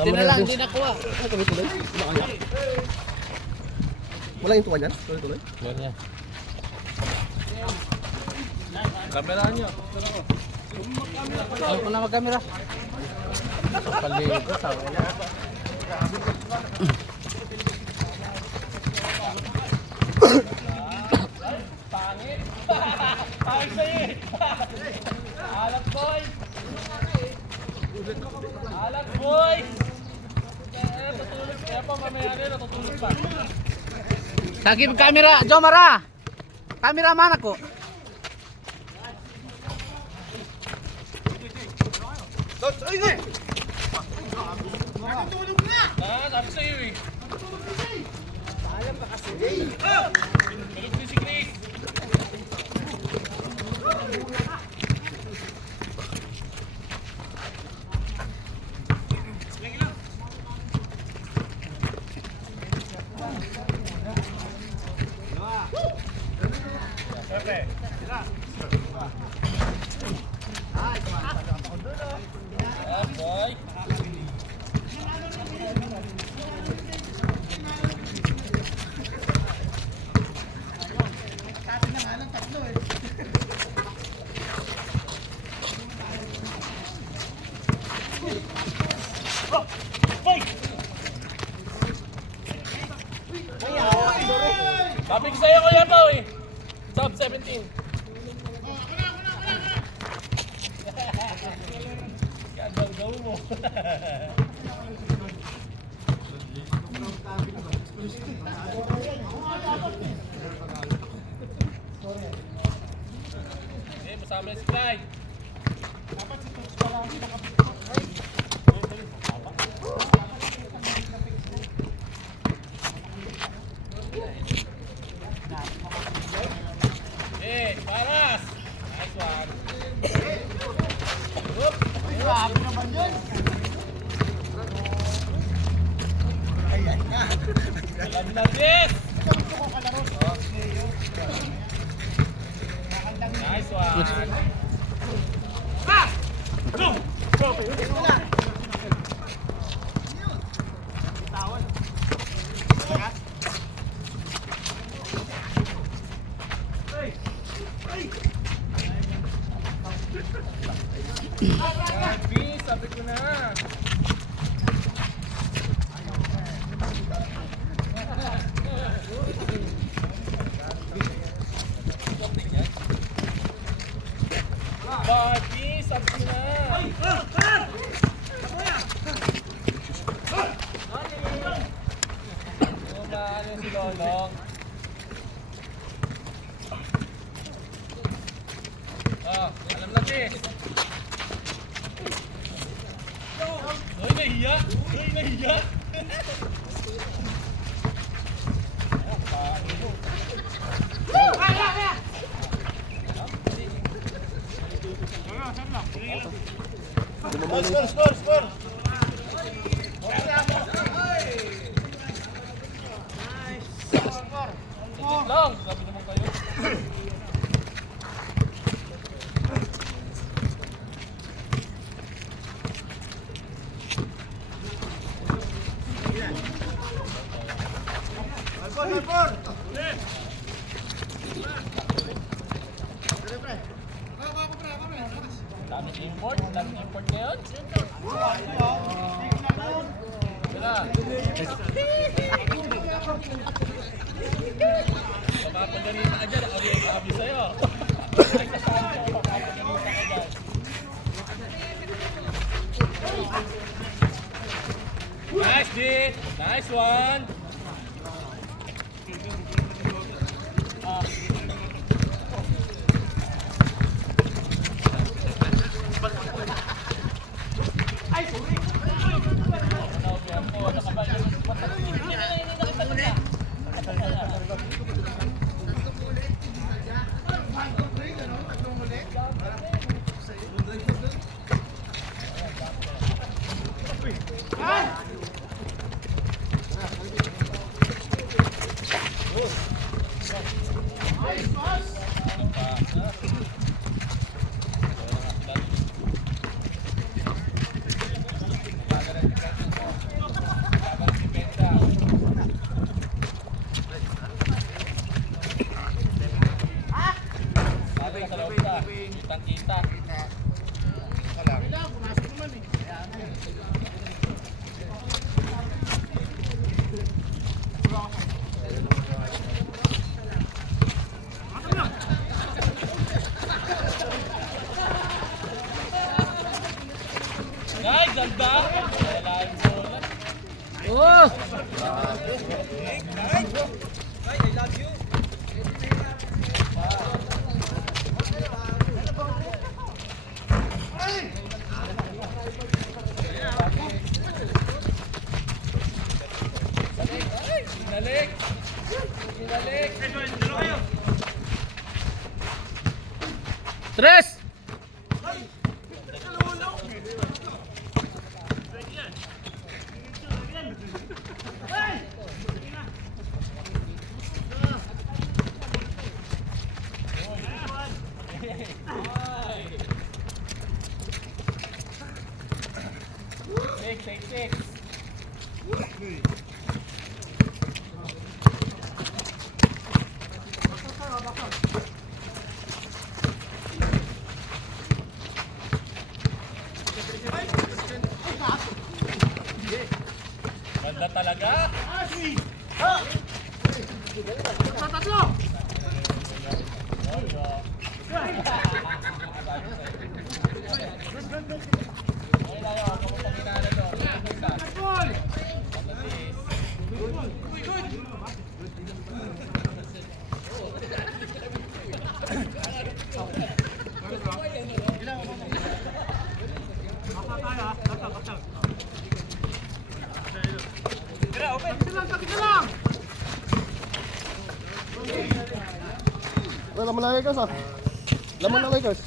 Buti na lang, hindi nakuha. Tuloy-tuloy. Wala yung tuwa niyan? Tuloy-tuloy. Wala yan. Kamera nyo. Ayaw ko na mag-camera. Paligod sa wala. Pangit. Pangit sa'yo eh. Alat boys. Alat boys. Tutulog. Kaya pa mamaya rin natutulog pa. Sagip kamera. Jomara. Kamera mana ko? Ay, ay! Natulog na! Sabi sa'yo eh. Sayang ka kasi. Tulog din si Chris. Pepe. Boy. Sabi ko sa'yo Kuya Pao eh. Sub 17. Gagaw mo. Eh, masama yung slide. Eh, paras. Nice one. Grabe naman yun. Alam na this. Nice one. Sabi ko na. Barbie, sabi ko na. Ano si Lolong? Alam na sis. Uy, nahiya! Uy, nahiya! Score! Sige lang, sabi naman kayo. Daming import ngayon. Wala. Makapaganita ka dyan, ako yung sabi sa'yo. Makapaganita ka dyan. Nice, D! Nice one! Guys, ganda! Oh! Sinalik! Sinalik! Tres! Six. Ganda talaga. Tatlo. Laman na Lakers ah. Laman na Lakers.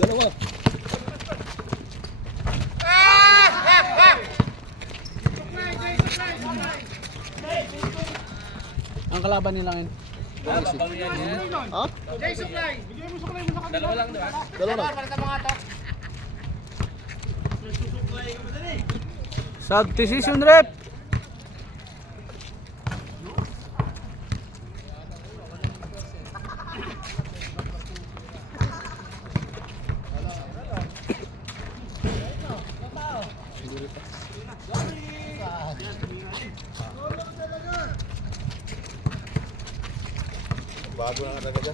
Dalawa. Ang kalaban nila ngayon. Ha? Dalawa lang, di ba? Dalawa na. Sub-decision rep. Bago na nga talaga.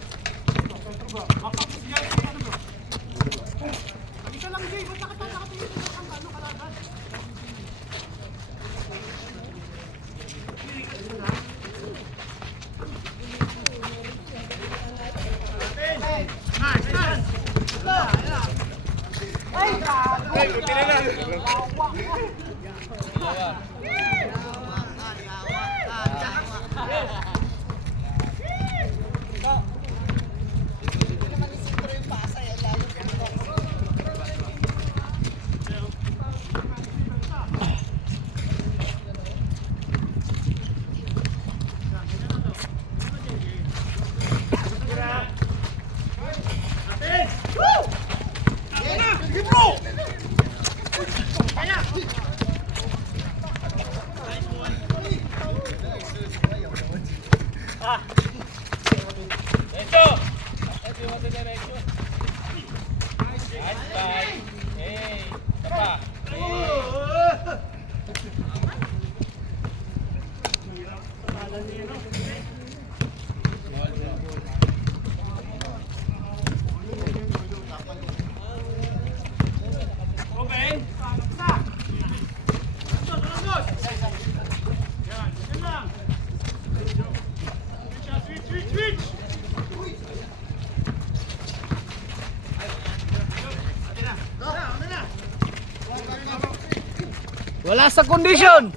Wala sa kondisyon.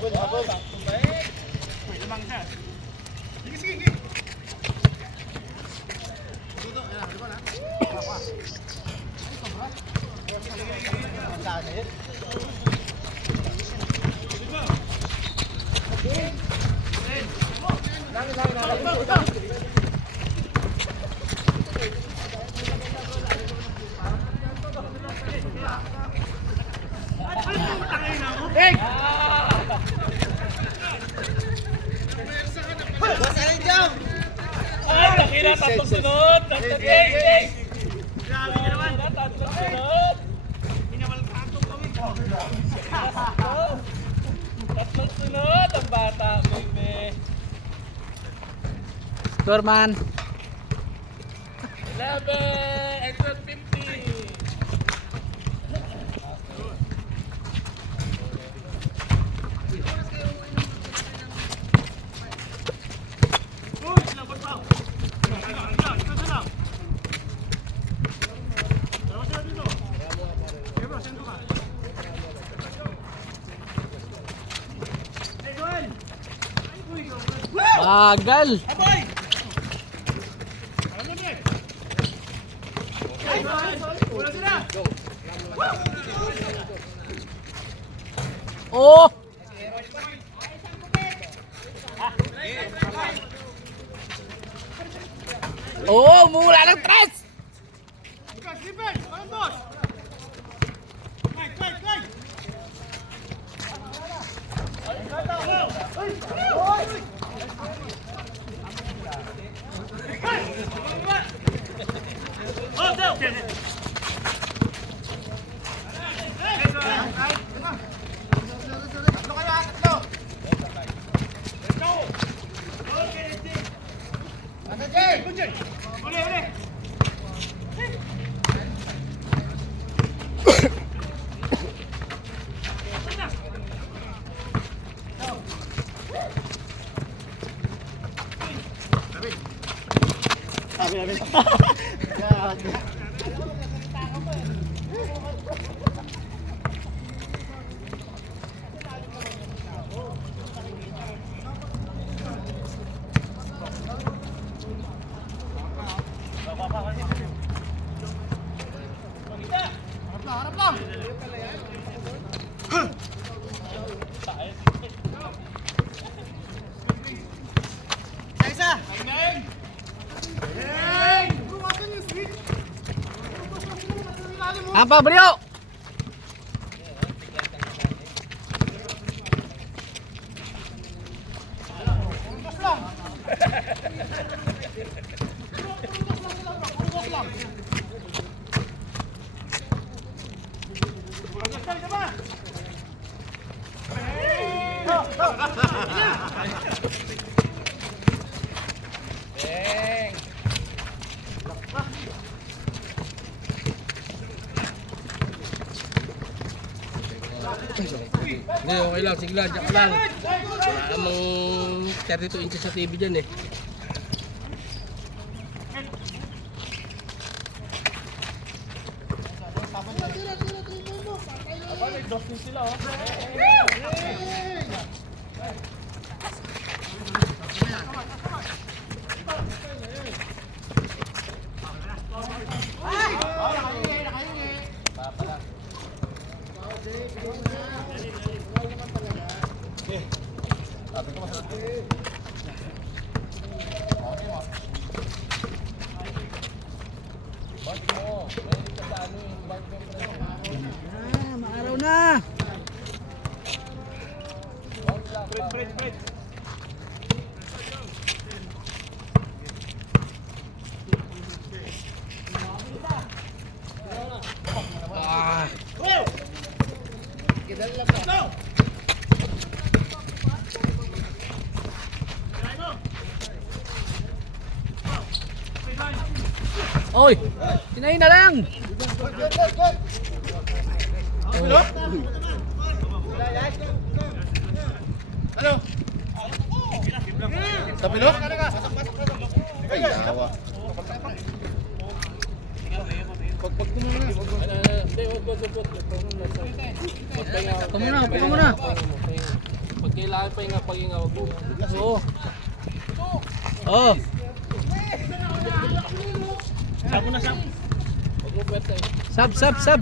Habol. Ay, nakina, tatlong sunod. Grabe ka naman. Tatlong sunod. Tatlong sunod ang bata, baby. Storman. 11 and 50. Bagal. Oh. Oh, mula ng tres. Apa beliau? Hindi, okay lang. Sige lang, dyan ka lang. Amang 32 inches sa TV dyan eh. Oy! Hinahin na lang! Sa pilok? Ay, yawa. Ito muna, upo ka muna. Pag kailangan pa yung pahinga, wag mo. Oo. Oo. Wag mo pwede. Sab, sab, sab.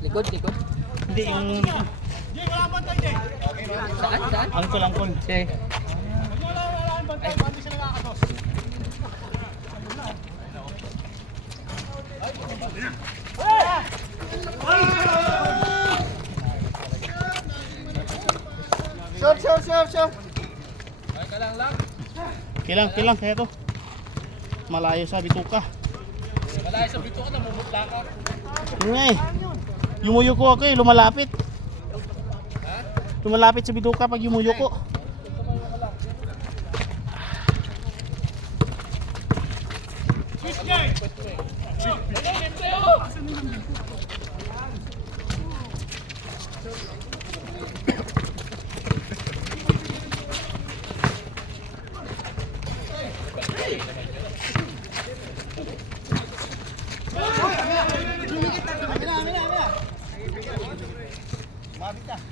Likod, likod. Hindi yung... Saan, saan? Angkol, angkol. Okay. Short. Ay, ka lang. Kilang, kaya to. Malayo sa bituka. Malaya sa bito ka, namumutla ka. Yun nga eh. Yumuyo ko ako eh, lumalapit. Lumalapit sa bituka pag yumuyo ko.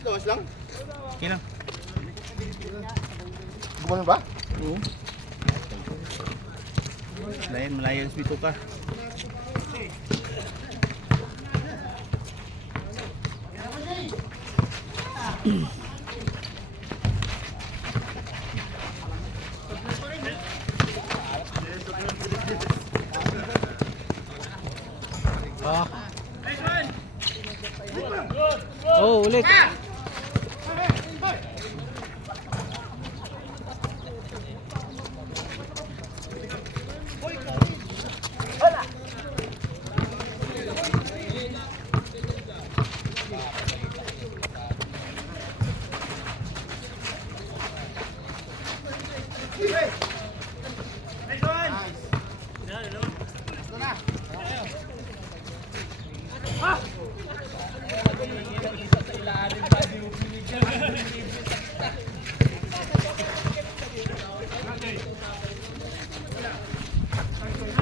Lawas lang? Kilang. Gumano ba? Oo. Malayo sa bituka. Oh, ulit.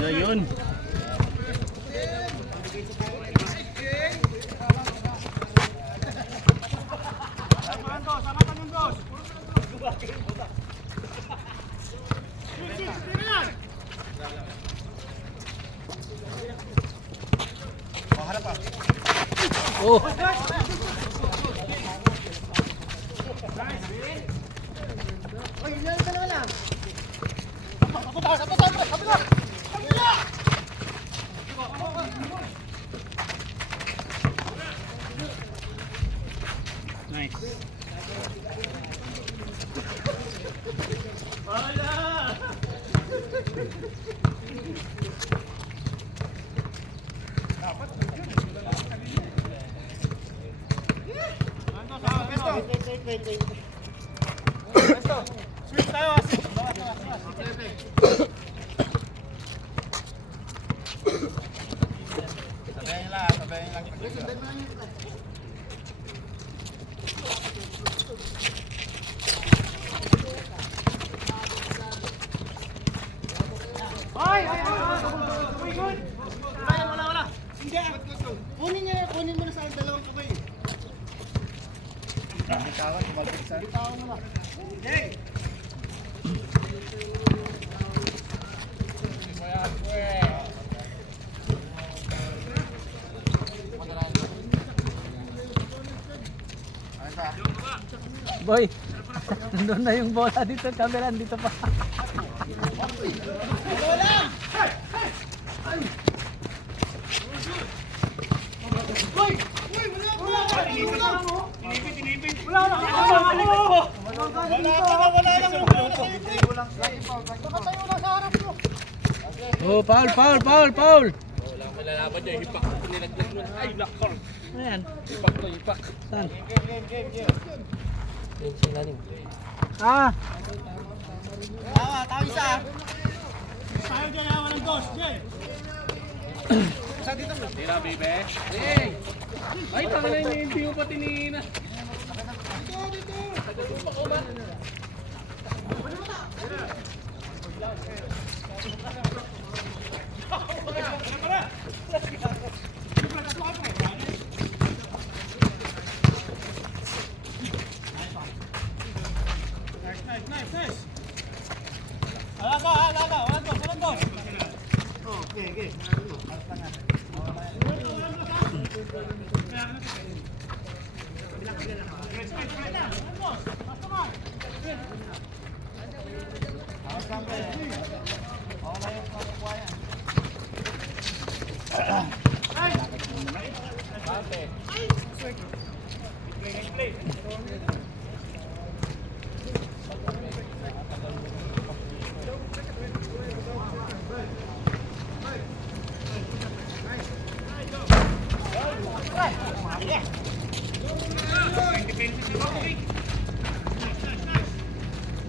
Ayun. Oh. Nice. Kunin mo na sa dalawang kamay. Bitawan, tumalpit sa. Bitawan mo na. Boy. Nandun na yung bola dito, camera dito pa. Oh, foul. Wala kang lalaban dyan, hipak. nilaglag mo. Ay, nako. Ano yan? Ipak to, ipak. Saan? Yan siya lalim. Ah! Tira, baby. Hey! Ay, tanga na hindi mo pati ni Ina.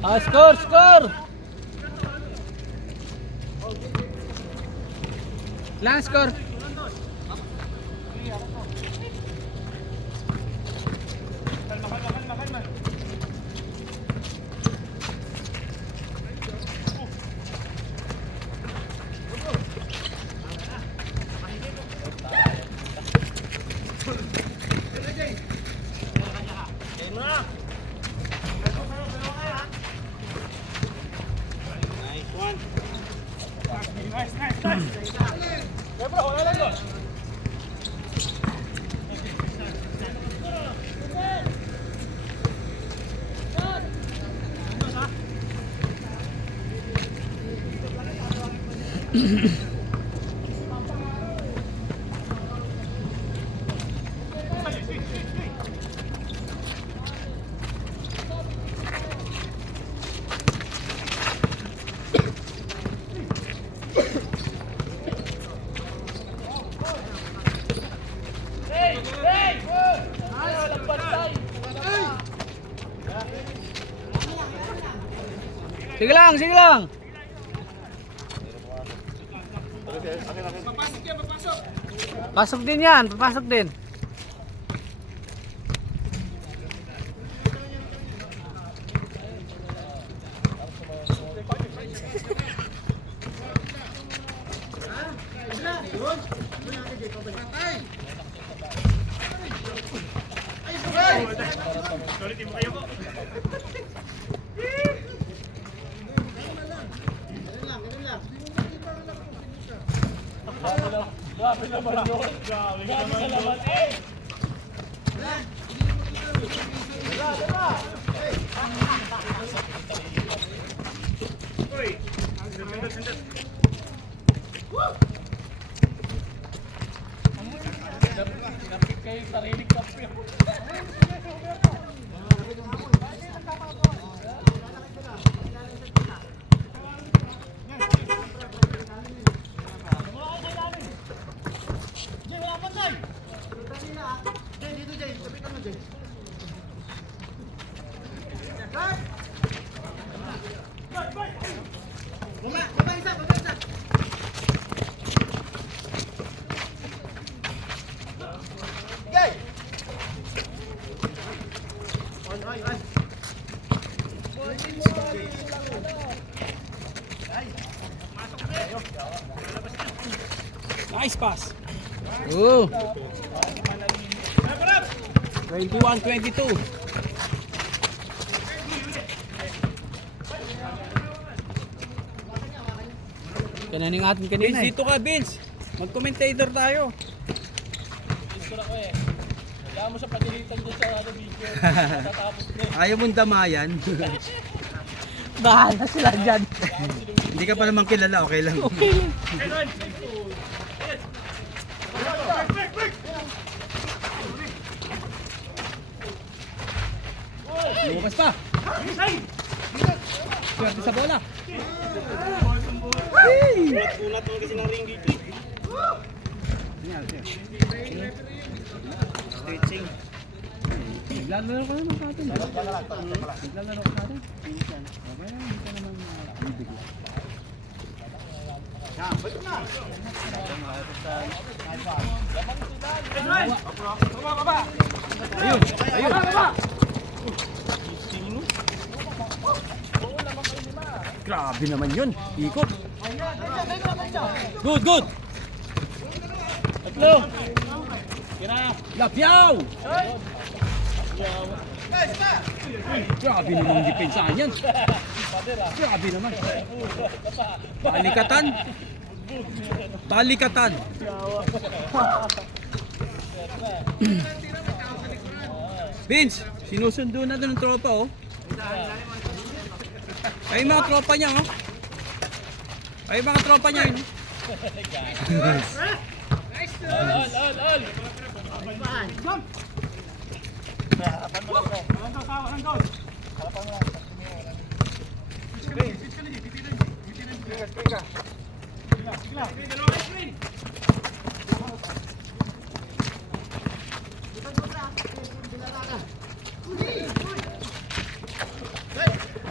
Ah, score, score! Lang score. Sige lang, sige lang. Pasok din yan, papasok din. Nice pass. Oh. 21-22. Kananing atin kanina Vince, eh. dito ka Vince. Mag-commentator tayo. Kaya mo sa pagilitan dyan sa video. Matatapos na. Ayaw mong damayan. Bahala sila dyan. Hindi ka pa naman kilala, okay lang. Okay lang. Lumas pa. Swerte sa bola. Stretching. Naglalaro ka naman sa atin. Naglalaro ka sa atin. Okay lang, hindi ka naman bibigla. Yan, balik na. Ayun! Ayun! Grabe naman yun. Ikot. Good, good. Tatlo. Lapyaw. Grabe naman yung depensahan yan. Grabe naman. Balikatan. Balikatan. Vince, sinusundo na doon ng tropa oh. Ay mga tropa niya oh. Ay mga tropa niya yun.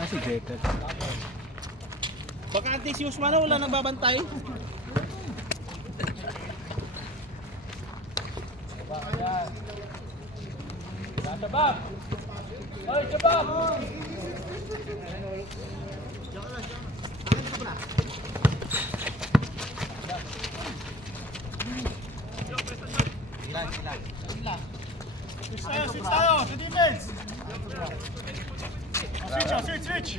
Si Jacob. Baka si Usman na wala nang babantay. Shabab! Hoy, Shabab! Switch tayo, sa defense. Switch.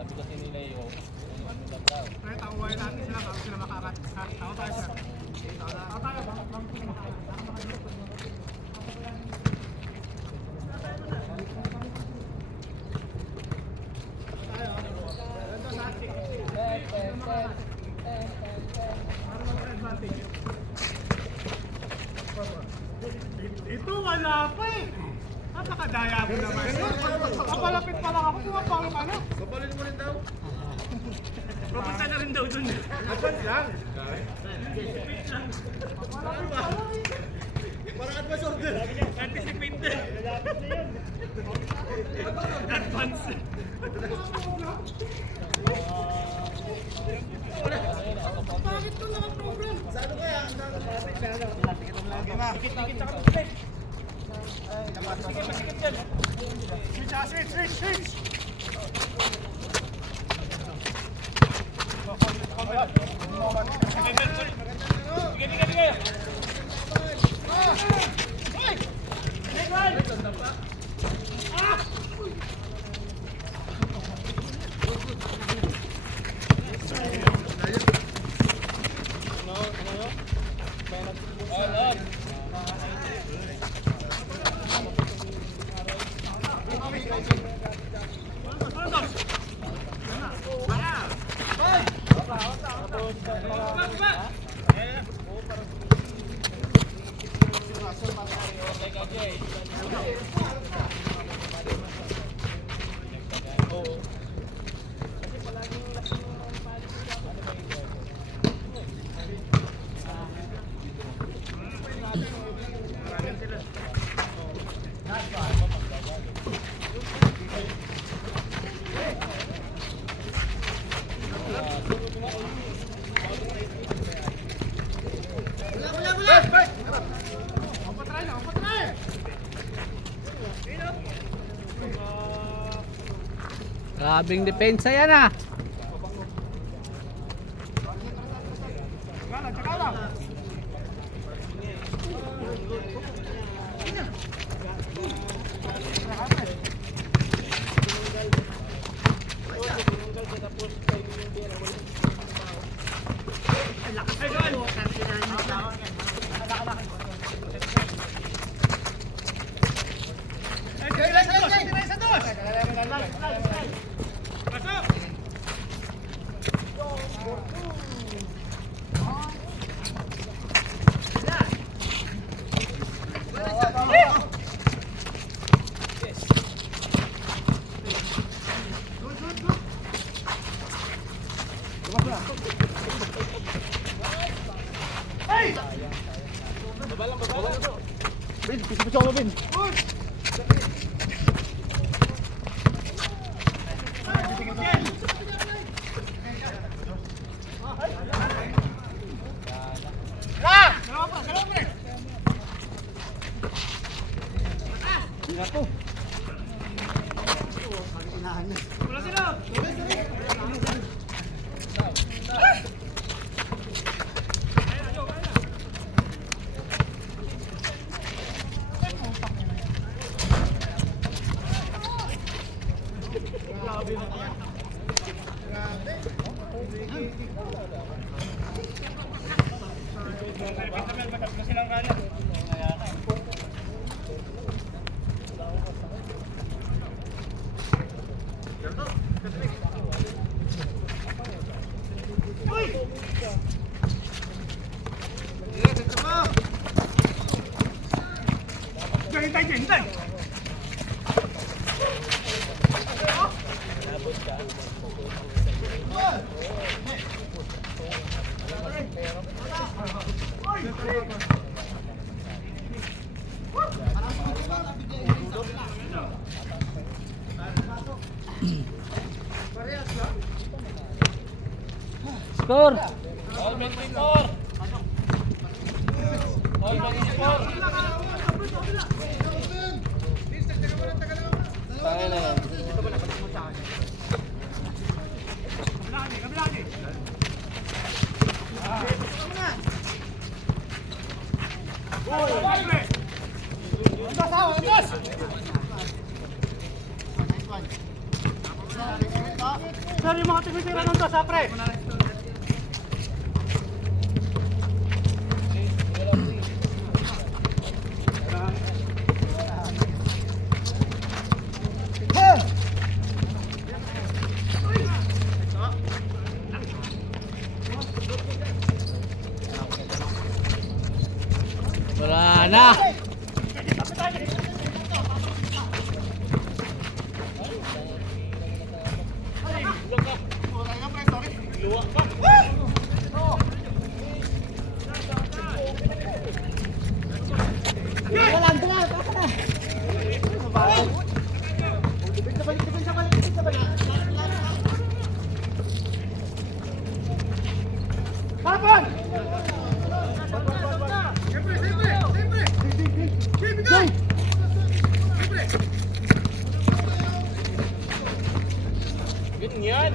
Sabi kasi nila yung ano lang daw. Kaya tawain natin sila bago sila makakat. Tama tayo sir. Ito wala pa eh. Napakadaya mo naman. Kapalapit pa lang ako, pumapalo ka na. Kapalin mo rin daw. Papunta na rin daw dun. Advance lang. Parang advance order. Anticipate na. Advance. Bakit ito naka-program? Sa ano kaya? Ang dami. Dikit lang lagi ma. Dikit sa kapit. Switch! Grabing depensa yan ah. Tsaka lang. Hintay! Score. All 24. All 24. Tayo na yan. Sorry mga tigisira ng sa pre. Wala na. Harapan! Siyempre! yan.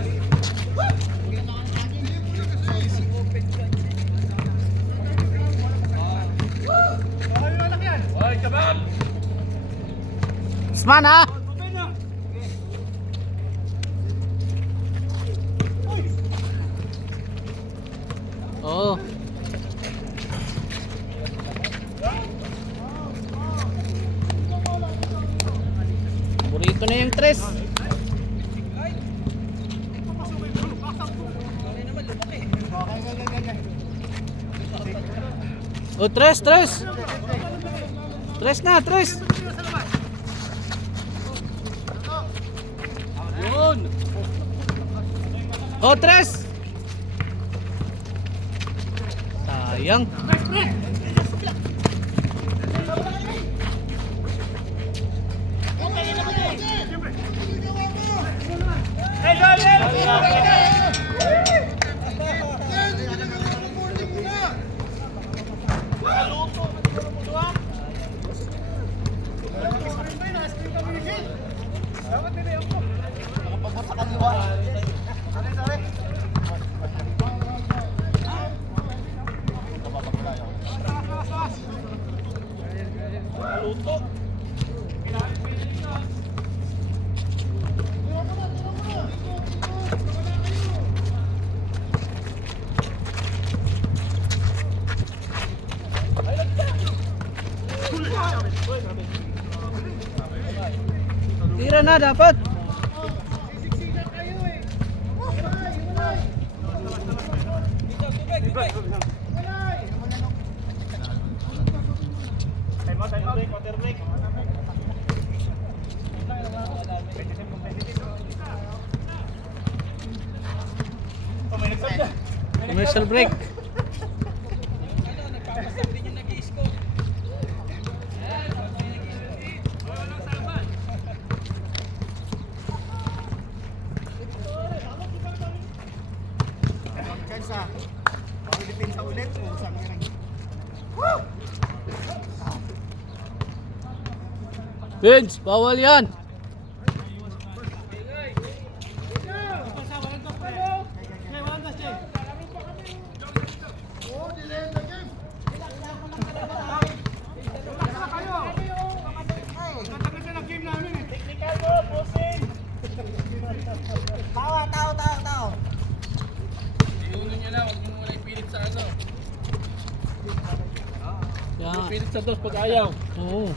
Hoy, kabab! Usman ha. Oo. Burrito na yung tres. Oh, tres. Tres na, tres. Yun. Oh, tres. Sayang. Tira na dapat. Commercial break. Vince, bawal yan. Iunan nyo lang, huwag nyo muna ipilit sa ano. Yan. Ipilit sa dos pag ayaw. Oo.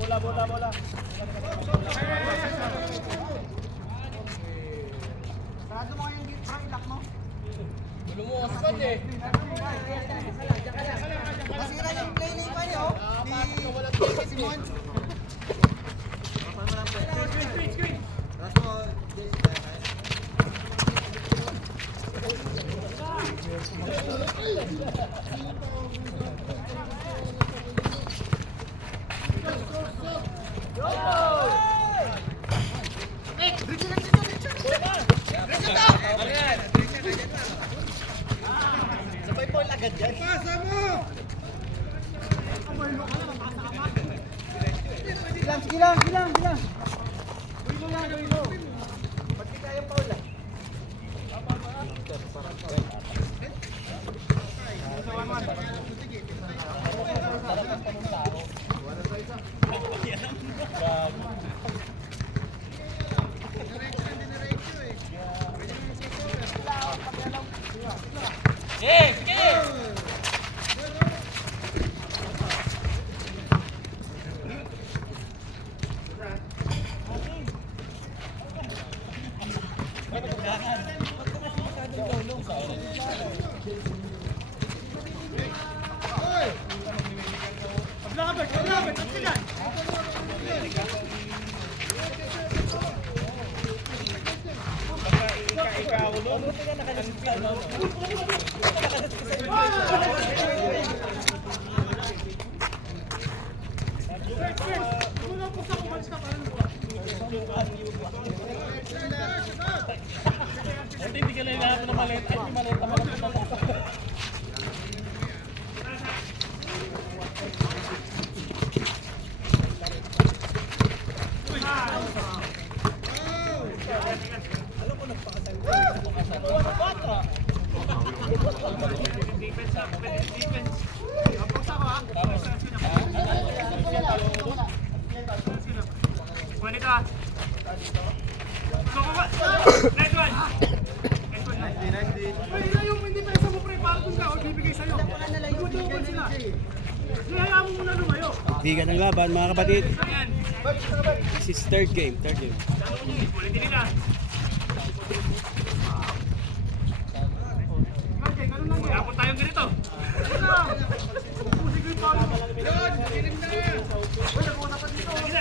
Bola. Gulo mo kasi ba't eh. Masira yung play ni Ivan yun. Nakapasok na walang ticket eh. Sige lang. Umalis ka pa rin. Juanita. Go, go, go. Next one. Ay, yung hindi pa isa mo pre, para kung ka, o bibigay sa'yo. Magdudukot sila. Hayaan mo muna lumayo. Bigan ng laban mga kapatid. Ayan. This is third game. Ulitin nila. Okay, ganun lang yan. Tapos tayong ganito. Ayun na. Pupusin ko yung tao. Yun, kilim na. Uy, naguna pa dito. Gila.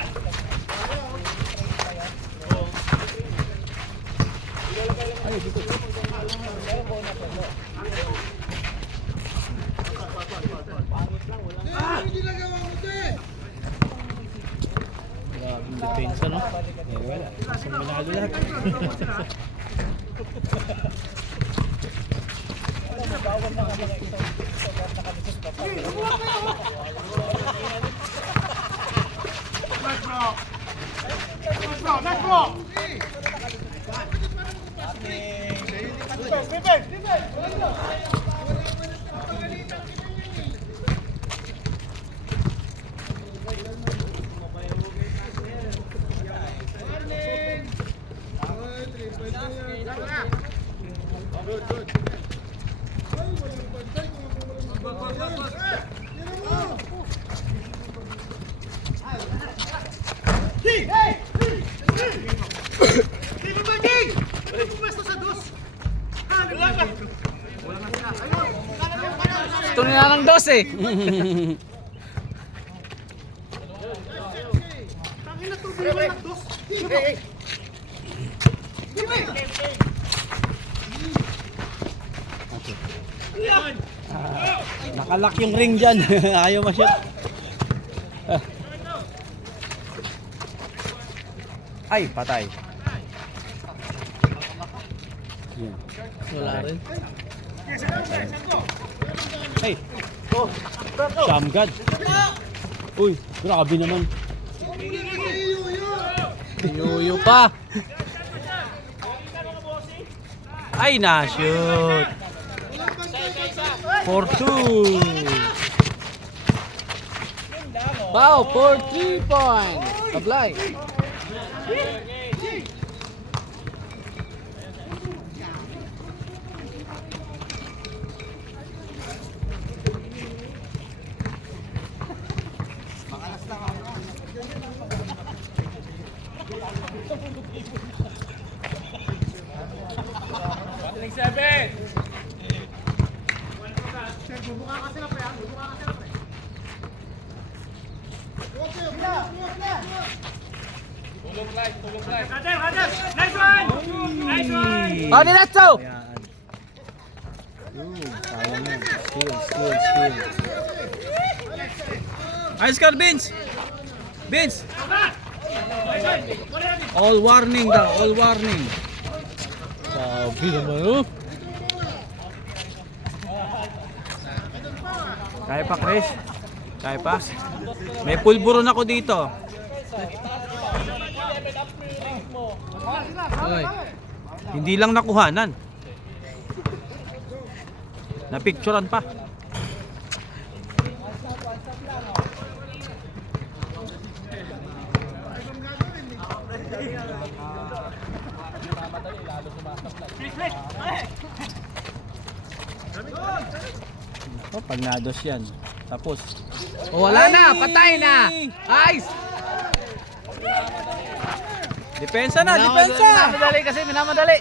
Grabing depensa, no? Wala. Minado lahat. Nice bro. Nice bro, nice bro. Defense, defense. Ito na ng dos eh. Tangina to, bilang ng dos. Nakalak yung ring dyan. Ayaw ma-shoot. Ay, patay. Yan. Wala rin. Hey. Shamgad. Uy, grabe naman. Yuyo pa. Ay, na-shoot. 4-2. Wow, for 3 points. Tablay. Nice one! Nice one! Oh, Ninatso! Sayang yan. Steal. Ayos ka, Vince! Vince! All warning daw, all warning. Sabi naman oh. Kaya pa, Chris? Kaya pa? May pulburon ako dito. Oy. Hindi lang nakuhanan. Napicturean pa. Oh, pag nados yan. Tapos. Oh, wala na, patay na. Ice. Depensa na, depensa! Minamadali kasi, minamadali.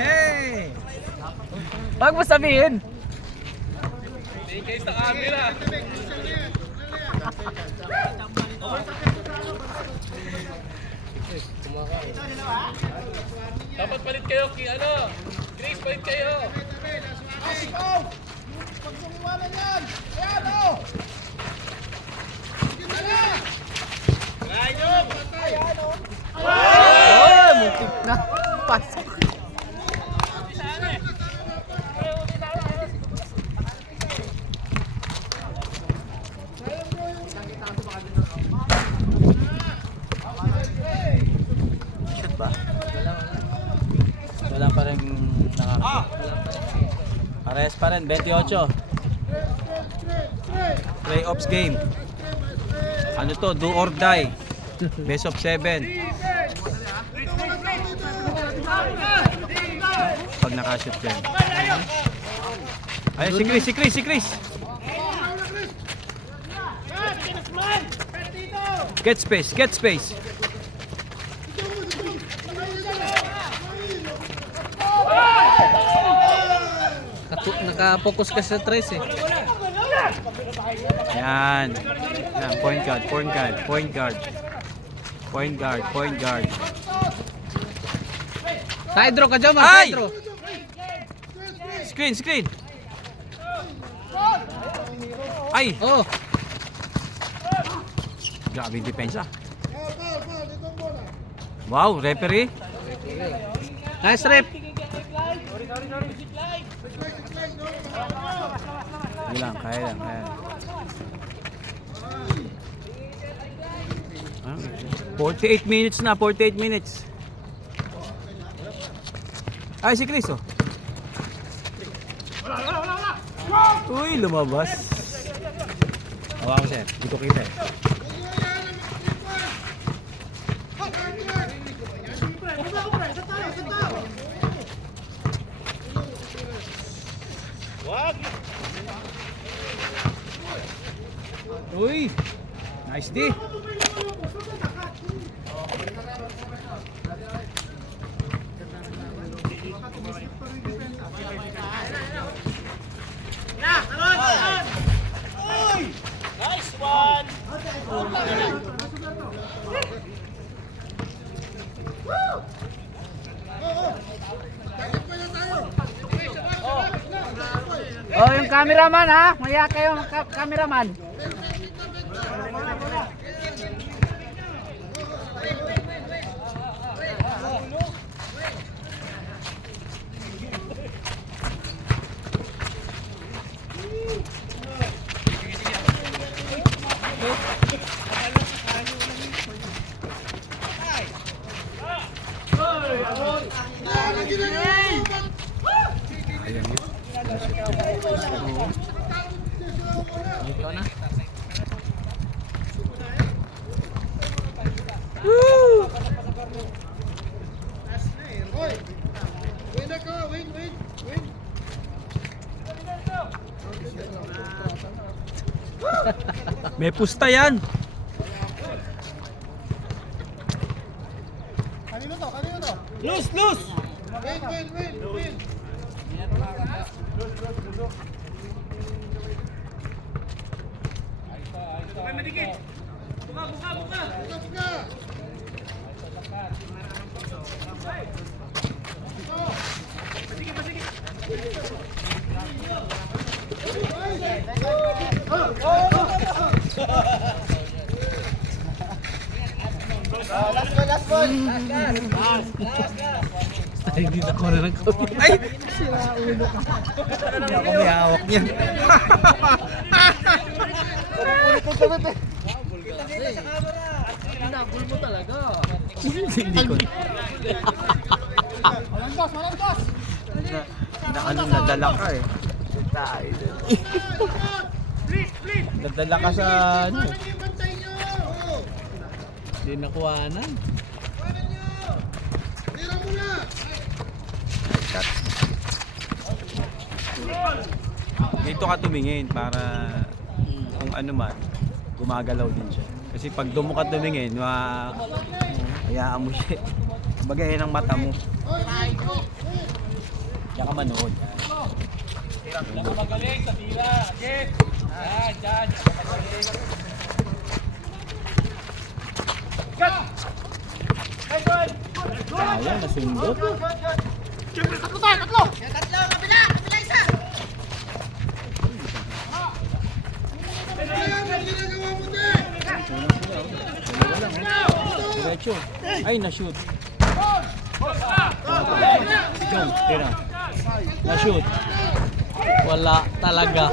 Hey! Wag mo sabihin. Dapat palit kayo, Chris, palit kayo. Oh! Pasok. Shoot ba? Wala pa rin Parehas pa rin, 28. Playoffs game. Ano to? Do or die. Best of 7. Pag nakashoot yan. Ay, si Chris. Get space. Naka-focus ka sa tres eh. Yan, point guard. Side draw ka dyan, man. Ay! Side draw. Screen. Ay! Oh. Grabe yung depensa. Wow, referee. Nice rep. Sige lang, kaya lang. Ah, 48 minutes na, 48 minutes. Ay, si Chris, oh. Uy, lumabas. Hawa ko, sir. Di ko kita, eh. Uy! Nice D! Oh, yung cameraman ha. Maya kayo cameraman. May pusta yan! Kanino to? Loose! Win. Ay, madikit. Buka. Last ball. Ay, hindi na ko na ng COVID. Ay! Hindi ako may hawak niyan. Pinagul mo talaga. Hindi ko. Malantos. Nadala ka eh. Nadala ka sa ano. Hindi nakuhanan. Dito ka tumingin para kung ano man, gumagalaw din siya. Kasi pag doon mo ka tumingin, hayaan mo siya. Bagay ng mata mo. Kaya ka manood. Magaling sa tira. Again. Yan. Magaling. Sayang, nasundot. Siyempre, tatlo. Kabila isa. Diretso. Ay, na-shoot. Jong, tira. Na-shoot. Wala talaga.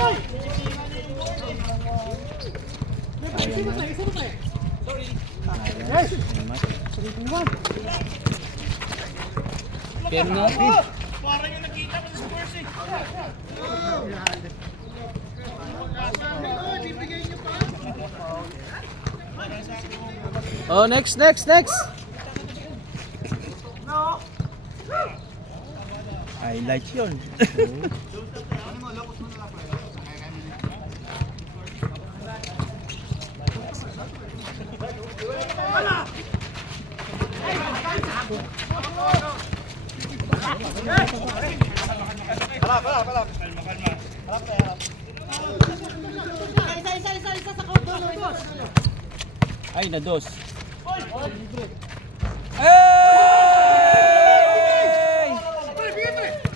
Pero na. Parang yung nakita ko sa scores eh. Oh, next. Highlights yun. Isa sa court. Ay, na-dos.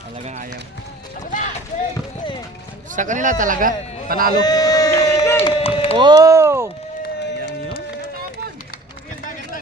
Talagang ayaw. Sa kanila talaga. Panalo. Oh!